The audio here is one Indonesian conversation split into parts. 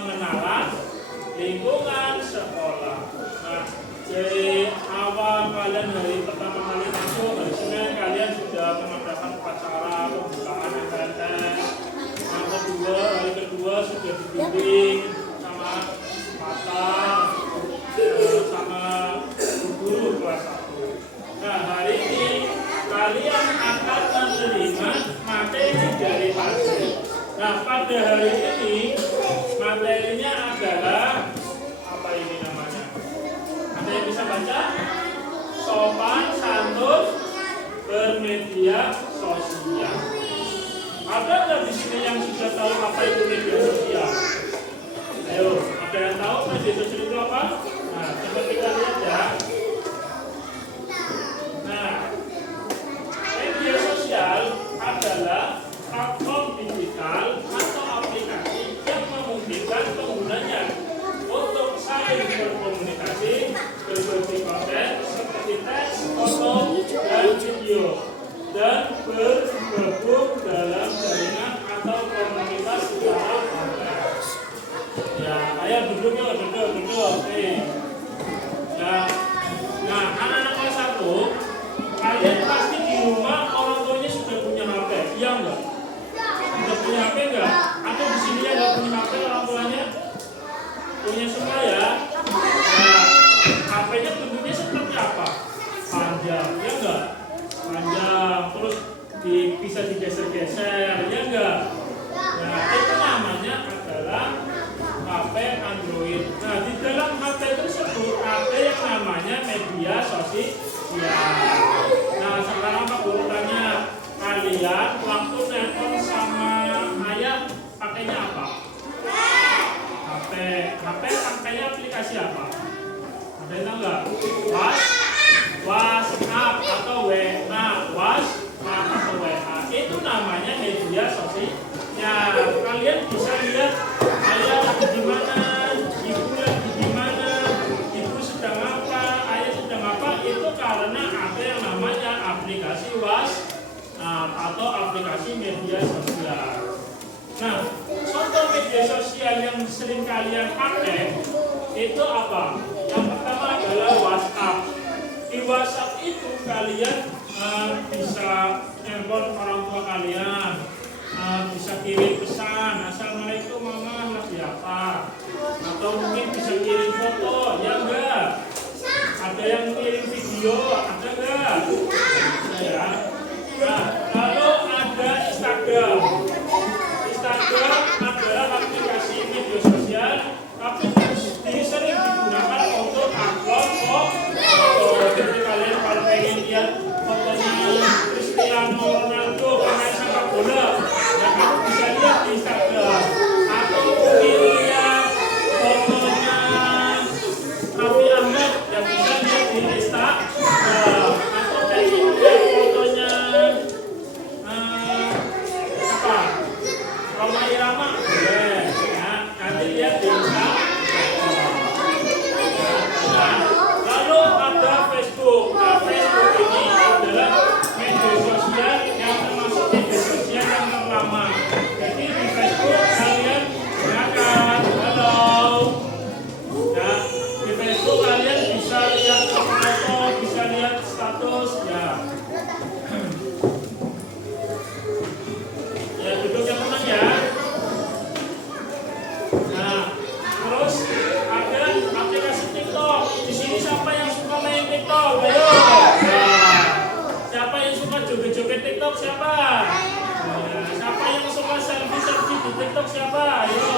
pengenalan lingkungan sekolah. Nah, dari awal kalian hari pertama kali masuk, hari Senin kalian sudah mengadakan upacara pembukaan MTN. Hari kedua sudah dibimbing sama mata sama guru kelas 1. Nah, hari ini kalian akan menerima materi dari materi. Nah, pada hari ini materinya adalah apa ini namanya? Ada yang bisa baca? Sopan santun bermedia sosial. Ada nggak di sini yang sudah tahu apa itu media sosial? Ayo, ada yang tahu media sosial itu apa? Nah, coba kita lihat ya. Nah, media sosial adalah platform digital atau aplikasi yang memungkinkan penggunanya untuk saling berkomunikasi, berbagi konten seperti teks, foto, dan video, dan bergabung dalam jaringan atau komunitas secara online. Ya, ayo duduk. Oke. Ya. Nah, anak-anak kelas 1, kalian pasti di rumah orang tuanya sudah punya HP, iya enggak? Sudah punya HP enggak? Atau di sini yang enggak punya HP orang tuanya? Punya semua ya? Nah, HP-nya bentuknya seperti apa? Panjang, ya enggak? Panjang, terus bisa digeser-geser, ya enggak? Nah, itu namanya adalah HP Android. Nah, di dalam HP tersebut ada yang namanya media sosial. Nah, sekarang Pak Guru tanya, kalian waktu nelpon sama ayah pakainya apa? HP pakainya aplikasi apa? Ada yang tahu nggak? WhatsApp atau WA. WhatsApp atau WA itu namanya media sosial. Ya, kalian bisa lihat ayah lagi di mana, ibu lagi di mana, ibu sedang apa, ayah sedang apa. Itu karena ada yang namanya aplikasi WhatsApp atau aplikasi media sosial. Nah, contoh media sosial yang sering kalian pakai itu apa? Yang pertama adalah WhatsApp. Di WhatsApp itu kalian bisa telepon orang tua kalian, bisa kirim pesan, assalamualaikum mama lagi apa, atau mungkin bisa kirim foto, ya enggak? Ada yang kirim video, ada enggak? Ya. Nah, lalu ada Instagram. Instagram adalah aplikasi media sosial, tapi sering digunakan untuk upload foto. Jadi kalian kalau pengen lihat fotonya Cristiano Ronaldo pemain sepak bola, ya kamu bisa lihat di Instagram. Atau mungkin lihat fotonya Raffi Ahmad, ya bisa lihat di Instagram. Atau pengen lihat fotonya apa? Roma Irama, boleh. Ya, nanti lihat di Instagram. Lalu ada Facebook. Nah, Facebook ini adalah media sosial yang termasuk media sosial yang terlama. Jadi di Facebook kalian gunakan ya, di Facebook kalian bisa lihat foto, bisa lihat status, ya. Ya, duduk yang tenang ya. Nah, terus ada aplikasi TikTok. Di sini siapa yang suka main TikTok? Ayo. Nah, siapa yang suka joget-joget TikTok? Siapa? Nah, siapa yang suka selfie di TikTok? Siapa? Ayo.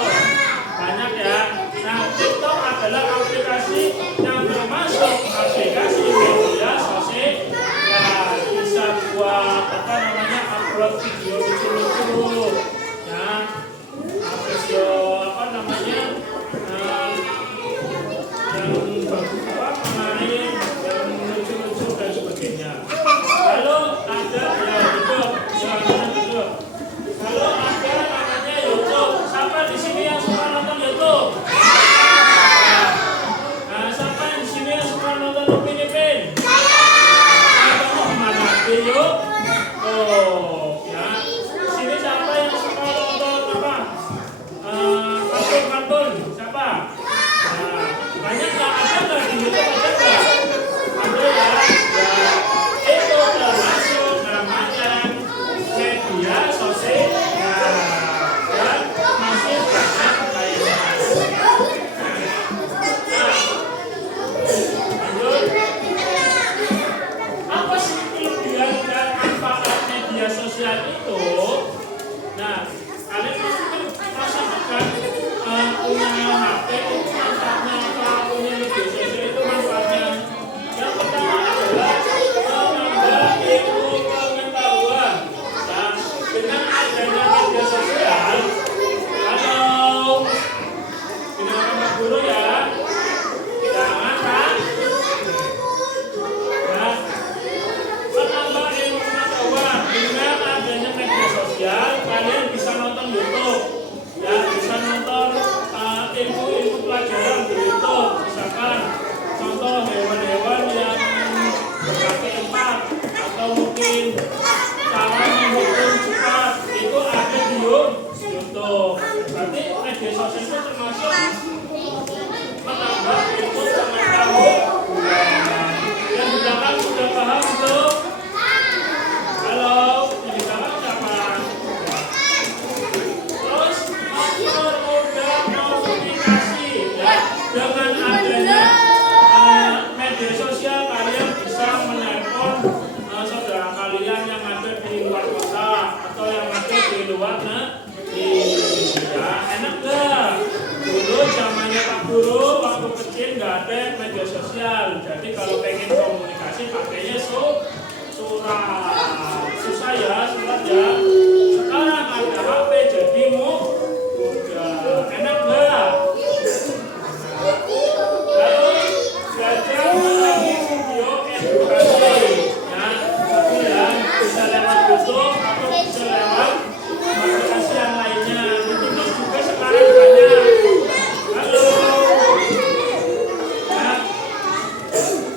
Banyak ya. Nah, TikTok adalah aplikasi yang termasuk aplikasi media sosial. Nah, bisa buat apa namanya? Upload video lucu-lucu. Ya. Video apa namanya? Yang menarik, yang lucu-lucu dan sebagainya. Lalu ada YouTube. Lalu ada namanya YouTube. Siapa di sini yang suka nonton YouTube? Nah, siapa yang di sini yang suka nonton Upin Ipin? Ada Muhammad Nabi yuk. Oh, ya. Di sini siapa yang suka sosial itu termasuk menambah ilmu pengetahuan. Yang di belakang sudah paham belum? Halo, yang di belakang sudah paham. Terus mempermudah komunikasi ya. Dengan adanya media sosial kalian bisa menelpon saudara kalian yang ada di luar kota atau yang ada di luar negeri. Ya, enak gak? Dulu zamannya Pak Guru waktu kecil nggak ada media sosial. Jadi kalau pengen komunikasi pakainya surat. Susah ya, surat ya. Sekarang ada HP jadi mudah. Enak gak? Lalu belajar melalui video edukasi. Ya, tapi ya bisa lewat YouTube atau bisa lewat aplikasi yang lainnya. YouTube juga sekarang banyak. Halo. Nah,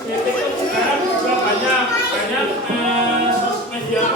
di TikTok sekarang juga banyak media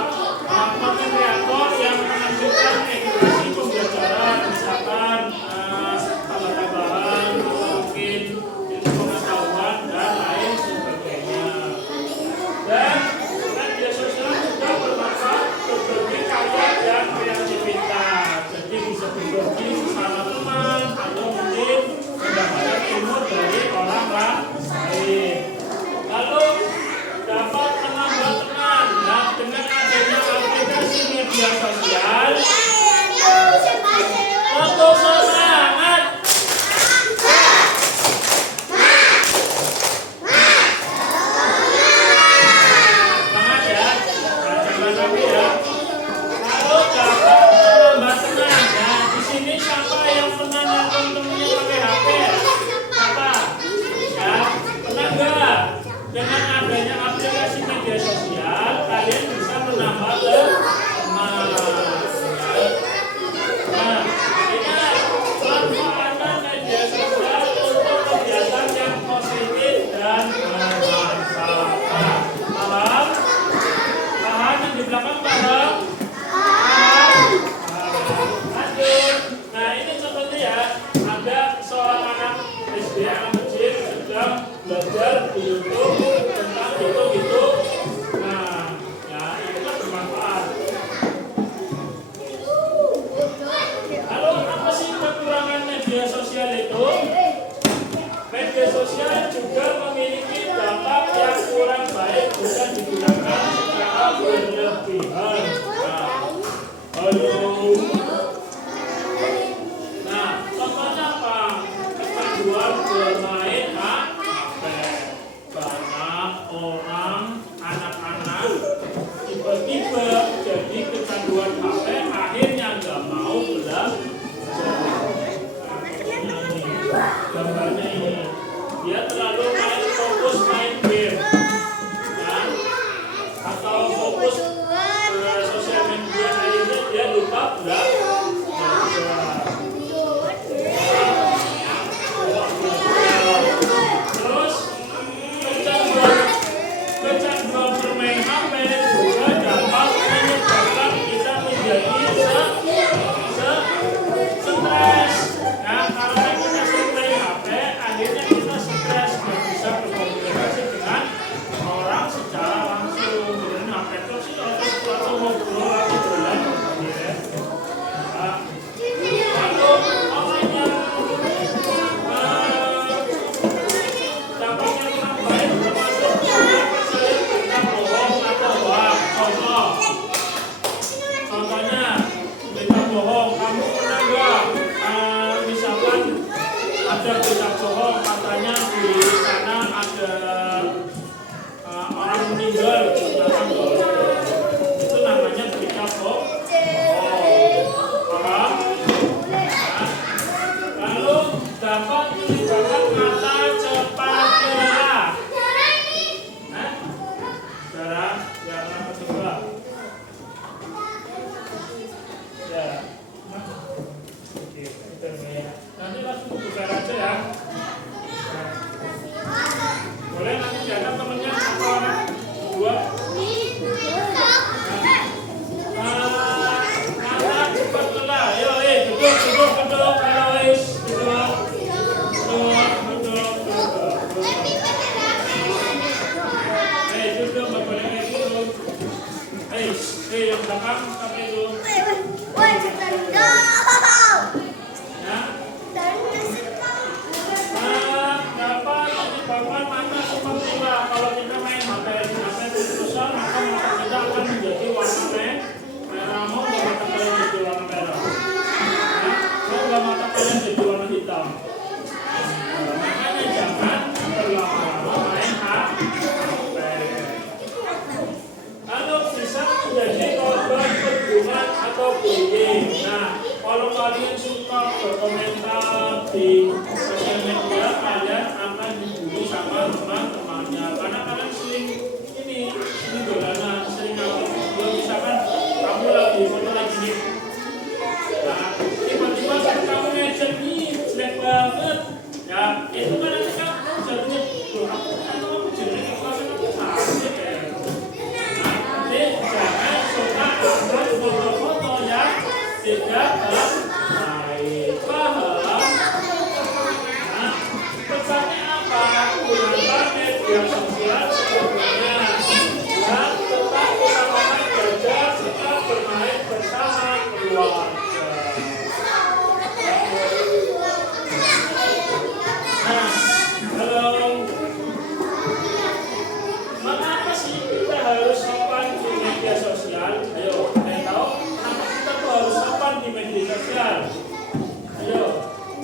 Yang belakang sampai itu. Ya. Dapat menyebabkan mata sempat hilang. Kalau kita main HP terus-terusan, maka mata kita akan menjadi warna merah. Mau nggak mata kalian jadi warna merah? Mau nggak mata kalian jadi warna hitam? Makanya jangan terlalu main HP. Kalau bisa menjadi korban perhubungan atau bullying. Nah, kalau kalian suka berkomentar di sosial media, kalian akan dibully sama teman-temannya. Karena kalian sering dolanan, sering upload video, misalkan kamu lagi foto lagi nih. Nah, tiba-tiba kamu ngecek nih, jelek banget. Ya, itu kan nanti kamu jadinya, kamu jelek, kamu sakit ya. Jangan suka upload foto-foto yang tidak baik. Paham? Nah, pesannya apa? Gunakan media sosial sebetulnya dan tetap utamakan belajar serta bermain bersama keluarga. Nah, kalau mengapa sih kita harus sopan di media sosial? Ayo, ada yang tahu? Kenapa kita tuh harus sopan di media sosial? Ayo,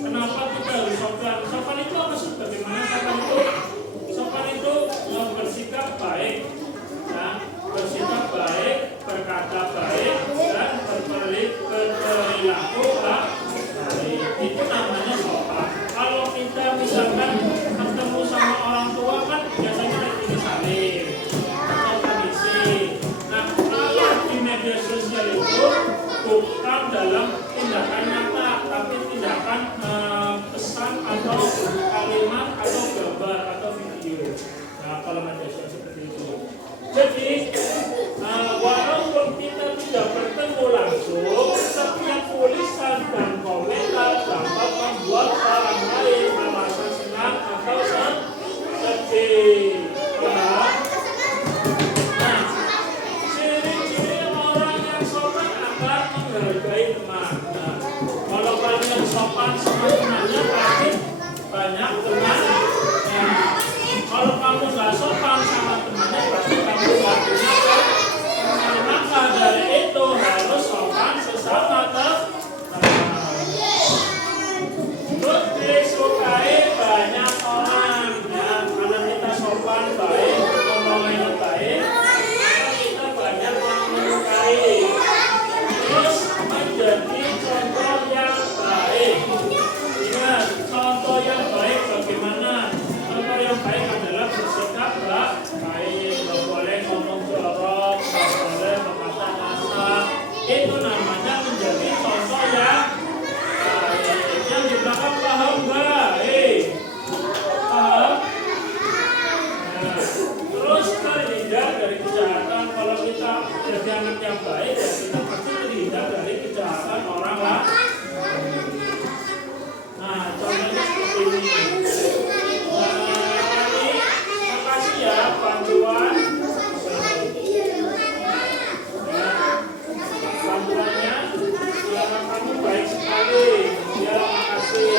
kenapa kita harus sopan? Sopan itu apa sih? Bagaimana sopan itu? Sopan itu bersikap baik, ya, bersikap baik, berkata baik, dan berperilaku baik. Itu namanya sopan. Kalau kita misalkan ketemu sama orang tua kan biasanya ini salim atau permisi. Nah, kalau di media sosial itu bukan dalam tindakan nyata, tapi tindakan pesan atau kalimat atau gambar atau video. Nah, kalau media sosial seperti itu. Jadi, walaupun kita tidak bertemu langsung, setiap tulisan dan komentar dapat membuat orang lain merasa senang atau sedih. Nah, ciri-ciri orang yang sopan akan menghargai teman. Nah, kalau kalian sopan sama temannya, pasti banyak teman. Nah, kalau kamu nggak sopan sama temannya, pasti kamu nggak punya teman. Maka dari itu harus sopan sesama teman. Terus disukai banyak orang, ya, karena kita sopan baik, ngomongnya baik, kita banyak orang menyukai. Terus menjadi contoh yang baik. Ingat, contoh yang baik bagaimana? Contoh yang baik adalah bersikap baik, nggak boleh ngomong jorok, nggak boleh memata-mata. Itu namanya menjadi contoh yang baik. Yang di belakang paham nggak? Paham? Nah, terus terhindar dari kejahatan. Kalau kita jadi anak yang baik, ya kita pasti terhindar dari kejahatan orang lain. Nah, contohnya seperti ini. Makasih ya bantuan. Bantuannya, kamu baik sekali. Ya, makasih.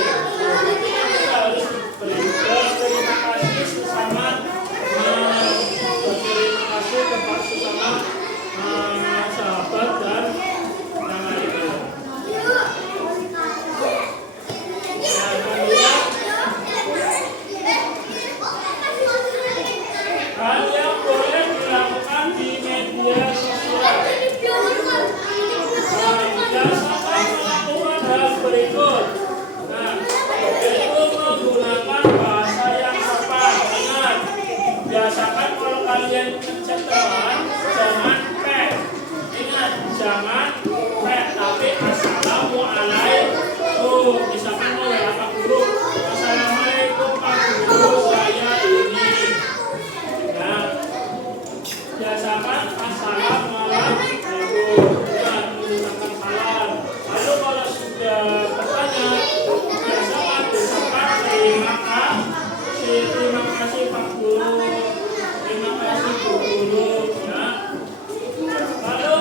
Kita harus berterima kasih sesama, berterima kasih kepada sesama sahabat dan yang lainnya. Nah, kedua, hal yang boleh dilakukan di media sosial. Biasakan melakukan hal berikut. Nah, itu menggunakan bahasa yang sopan. Ingat, biasakan kalau kalian ngechat teman, jangan pek. Ingat, jangan pek, tapi assalamualaikum. Misalkan mau ya Pak Guru, assalamualaikum Pak Guru, saya ini. Nah, biasakan assalamualaikum. Menggunakan salam. Lalu kalau sudah bertanya, biasakan ucapkan terima kasih Pak Guru, terima kasih Bu Guru. Ya. Lalu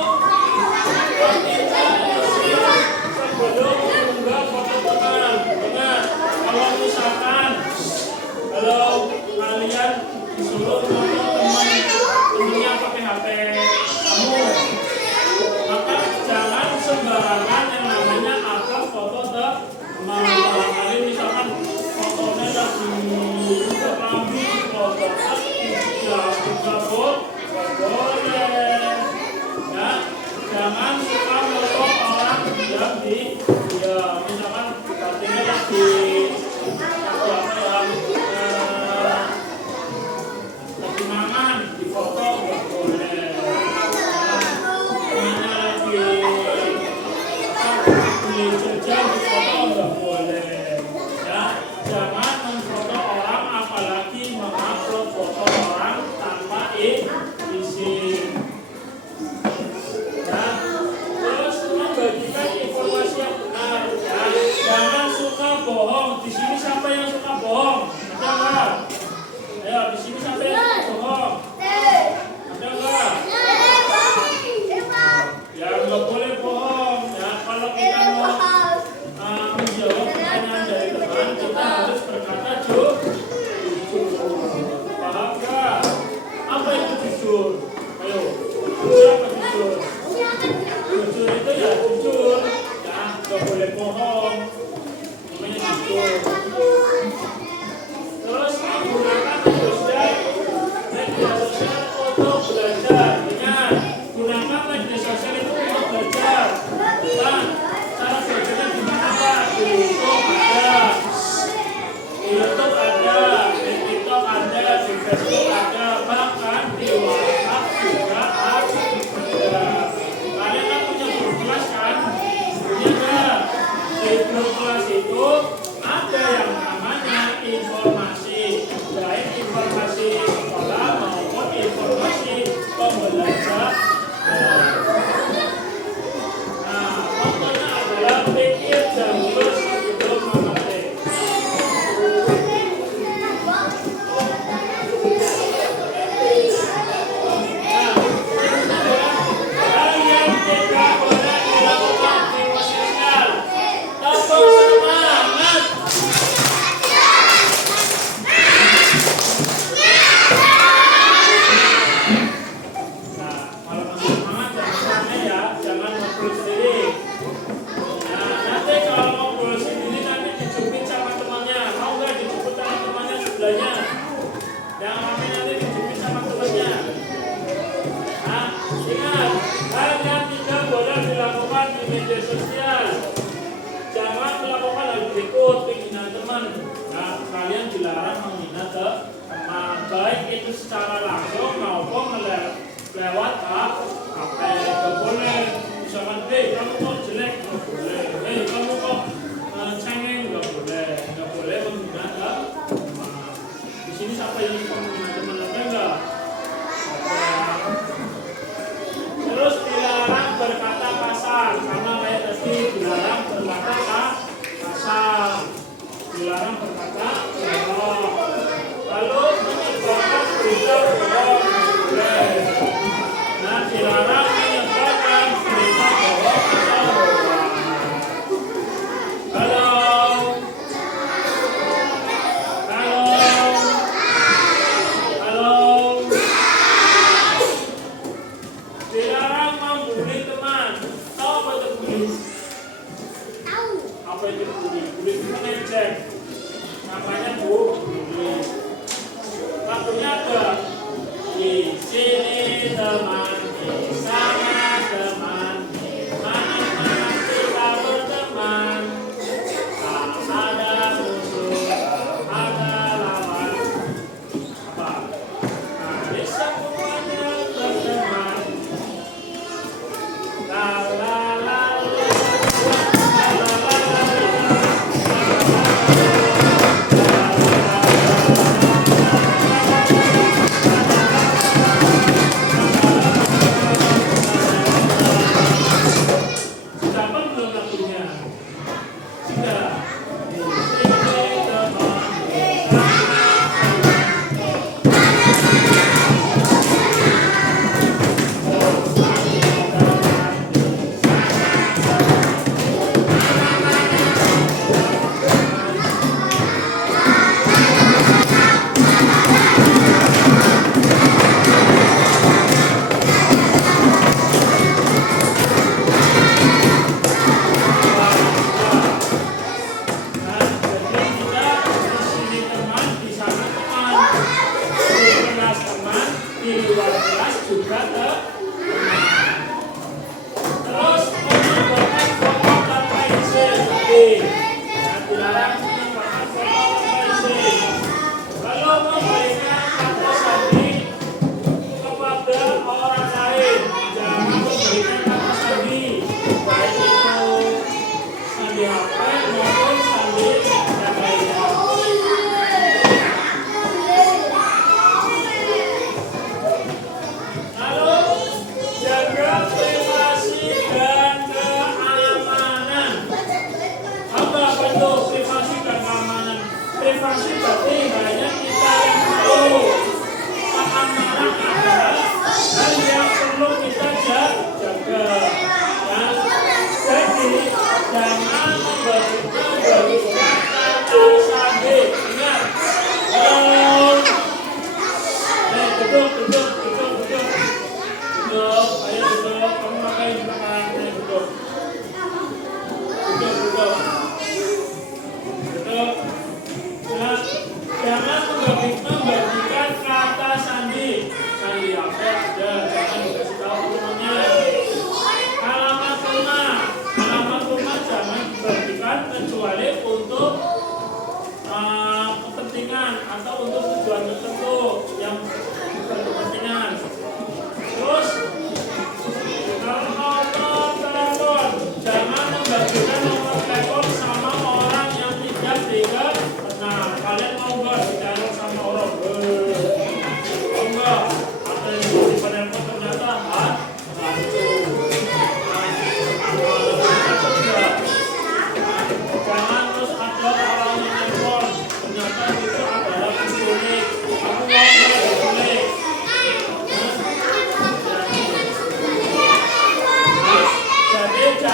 itu ada yang namanya informasi, baik informasi sekolah maupun informasi pembelajaran. Nah, pokoknya adalah pikir dahulu sebelum memetik. Kalian tidak boleh dilakukan di sosial. Tepuk semangat. Nah, kalau masih semangat jangan aneh ya, jangan ngobrol sendiri. Nah, nanti kalau ngobrol sendiri nanti dijupit sama temannya. Mau nggak dijupit sama temannya sebelahnya? Jangan sampai nanti dijupit sama temannya. Nah, ingat, hal yang tidak boleh dilakukan di media sosial. Jangan melakukan hal berikut, menghina teman. Nah, kalian dilarang menghina teman, baik itu secara langsung maupun lewat HP. Gak boleh, misalkan, kamu kok jelek, gak boleh. Kamu kok cengeng, gak boleh. Gak boleh menghina teman. Di sini siapa yang menghina teman, ada enggak? Terus dilarang berkata kasar, sama kayak tadi dilarang berkata kasar, dilarang berkata bohong. Lalu menyebarkan berita bohong boleh. Nah, dilarang menyebarkan berita bohong atau hoax. Halo, dilarang membuli teman. Tahu apa itu bully? Tahu. Apa itu bully? Bully itu mengejek. Namanya bully. Lagunya ada di sini teman, di sana teman, di mana-mana kita berteman. Tak ada musuh, tak ada lawan. Apa? Mari semuanya berteman. La la la la la la la la la la la la.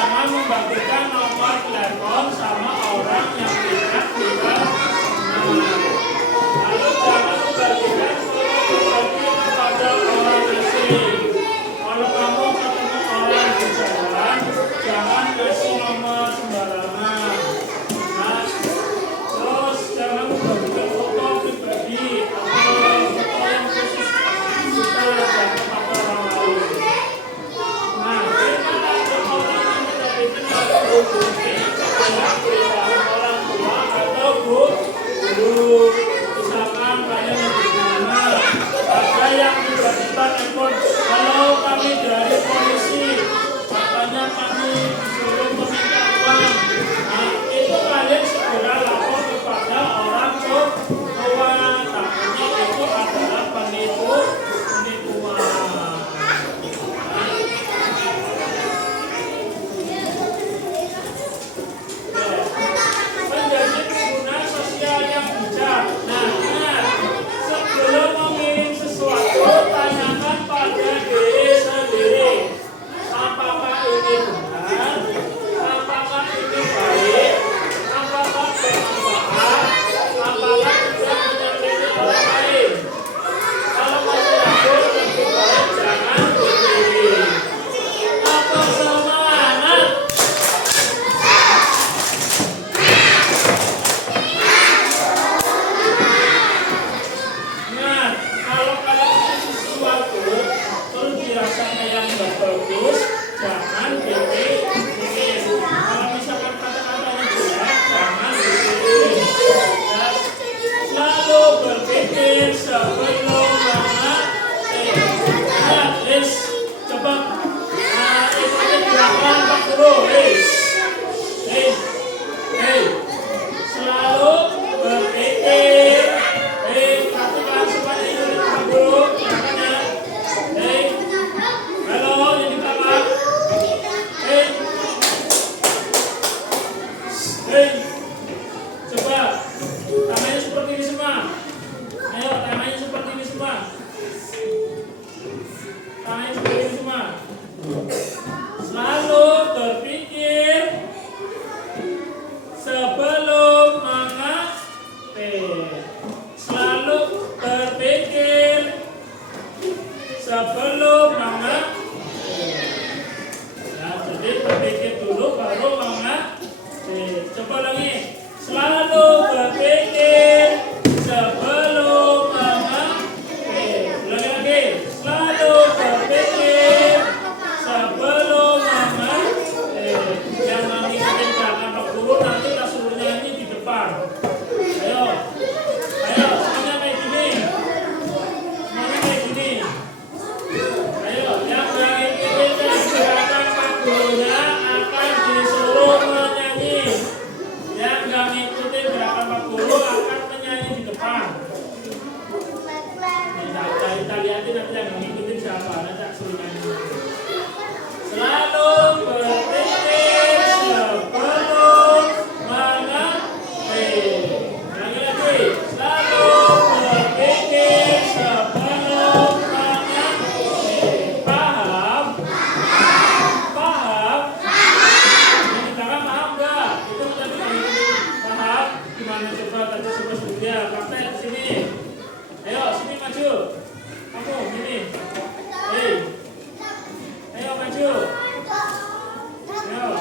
jangan membagikan nomor telepon sama orang yang tidak kita kenal. Lalu jangan membagikan foto-foto kepada orang asing. Kalau kamu ketemu orang di jalan, jangan kasih nomor sembarangan. Nah, terus jangan membagikan foto pribadi atau foto yang khusus kita jangan kepada orang lain. Nah, jika ada orang yang tidak dikenal hubungi, jangan beritahu orang tua atau guru. Misalkan kalian di mana, ada yang tiba-tiba telepon, "Halo, kami dari polisi, katanya kami disuruh meminta uang." Nah, itu kalian segera lapor kepada orang tua. Takutnya itu adalah penipuan. Menjadi pengguna sosial yang bijak. Nah, ingat, sebelum mengirim sesuatu, tanyakan pada diri sendiri. Apakah ini benar? Apakah ini baik? Apakah bermanfaat? Apakah tidak menyakiti orang lain? Kalau masih ragu, lebih baik jangan dikirim. Apa semangat? Nah, kalau kalian isi sesuatu terus dirasa yang nggak bagus, jangan dikirim. Kalau misalkan kata-katanya jelek, jangan dikirim. Ya, selalu berpikir sebelum coba. Nah, ikuti gerakan Pak Guru. Selalu berpikir. Perhatikan semuanya ini Pak Guru. Gerakannya. Halo, ini kakak. Coba. Tangannya seperti ini semua. Ayo, tangannya seperti ini semua. Tangannya seperti ini semua. Selalu berpikir sebelum selalu berpikir sebelum ya, jadi berpikir dulu baru coba lagi. Selalu berpikir sebelum lagi. Selalu berpikir sebelum yang nanti kita akan Pak Guru, nanti kita suruh nyanyi di depan. Ayo, semuanya kayak gini. Ayo, yang mengikuti gerakan Pak Gurunya akan disuruh menyanyi. Yang nggak mengikuti gerakan Pak Guru akan menyanyi di depan. Kita lihatin nanti yang mengikuti siapa, nanti aku suruh nyanyi. Selalu berpikir sebelum lagi. Selalu berpikir sebelum paham? Ini kakak paham nggak? Itu tadi paham? Gimana coba tadi sebelum dia praktek sini. Ayo, sini maju. Kamu sini. Ayo maju. Ayo.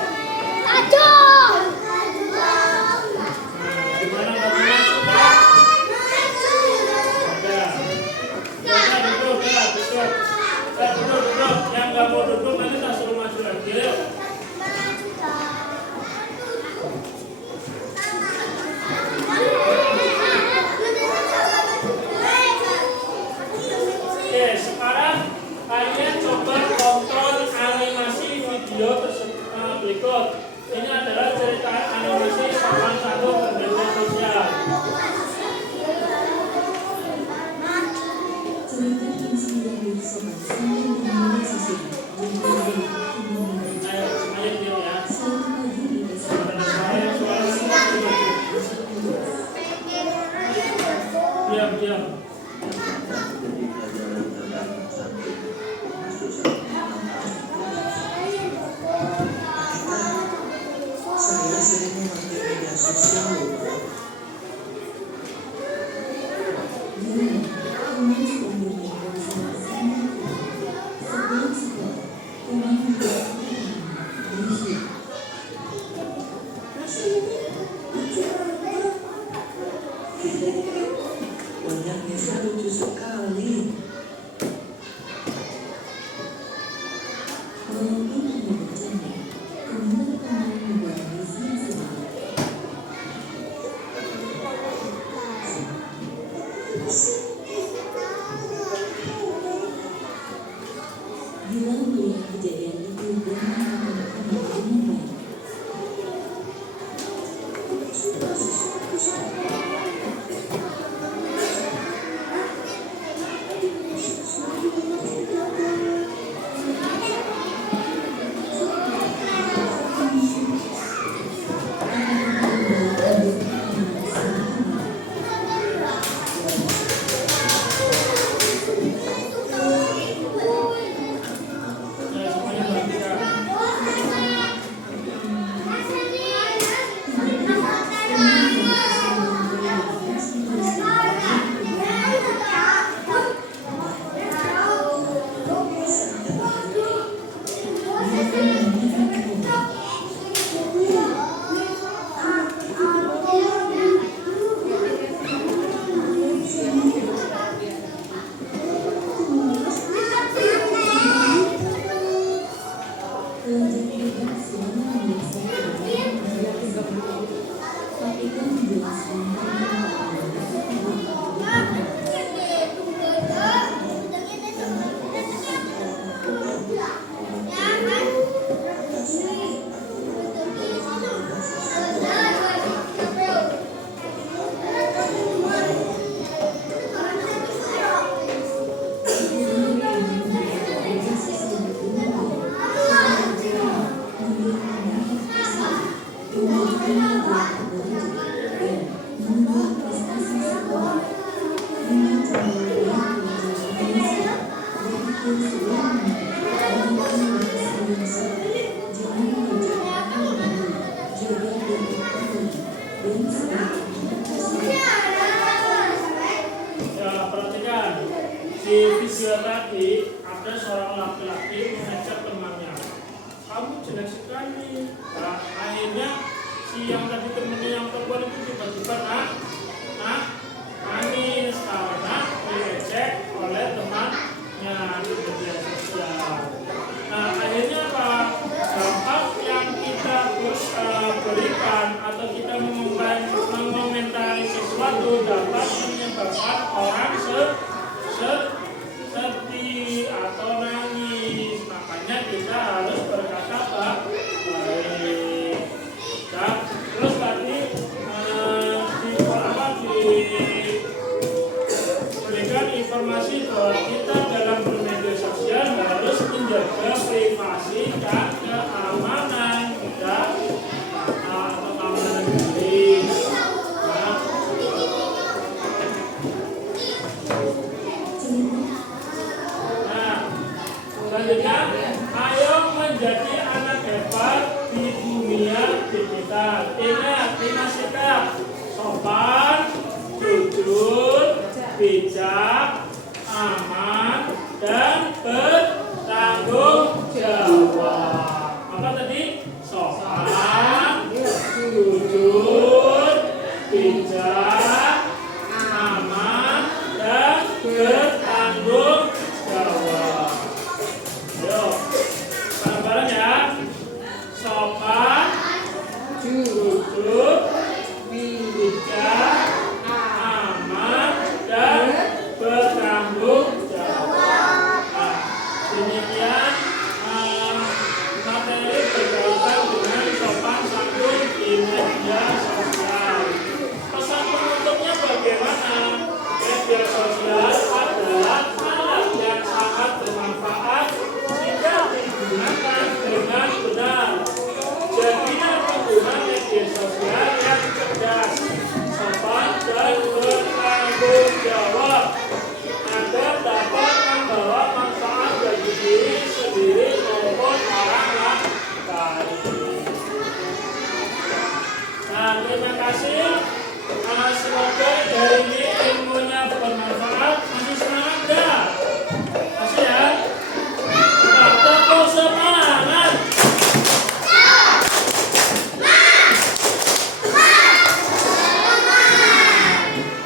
Gimana nggak maju kan? Duduk. Yang nggak mau duduk nanti tak suruh maju lagi. Ayo. Oke, sekarang kalian coba tonton animasi video berikut. Ini adalah cerita animasi soal satu bermedia sosial. Ayo, semuanya diam ya. Diam. Ya, perhatikan di video tadi ada seorang laki-laki mengajak temannya, kamu jelek sekali. Nah, akhirnya si yang tadi temennya yang perempuan itu tiba-tiba nangis karena diejek oleh temannya di media sosial. Nah, akhirnya apa? Dampak yang kita berikan atau kita mengomentari sesuatu dapat menyebabkan orang sedih atau nangis. Makanya kita harus berkata baik. Dan terus tadi diberikan informasi bahwa kita dalam bermedia sosial harus menjaga privasi dan keamanan kita atau keamanan diri. Selanjutnya, ayo menjadi anak hebat di dunia digital. Ingat, lima sikap: sopan, jujur, bijak, aman, dan bertanggung jawab. Apa tadi? Sopan, jujur, bijak, aman, dan bertanggung jawab. Ayo, bareng-bareng ya. Sopan, jujur, bijak, aman, dan bertanggung jawab. Nah, demikian materi berkaitan dengan sopan santun di media sosial. Pesan penutupnya bagaimana? Media sosial adalah alat yang sangat bermanfaat jika digunakan dengan benar. Jadilah pengguna media sosial yang cerdas, sopan, dan bertanggung jawab agar dapat membawa manfaat bagi diri sendiri maupun orang lain. Nah, terima kasih. Semoga dari ini ilmunya bermanfaat. Masih semangat enggak? Masih ya? Tetap semangat.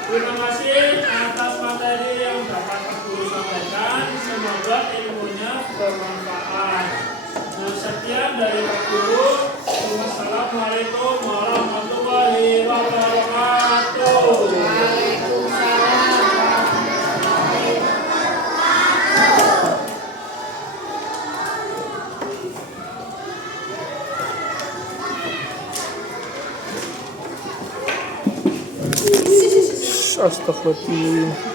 Terima kasih atas materi yang dapat Guru sampaikan. Semoga ilmunya bermanfaat. Nah, sekian dari Pak Guru. Wassalamualaikum warahmatullahi wabarakatuh. Astagfirullahaladzim.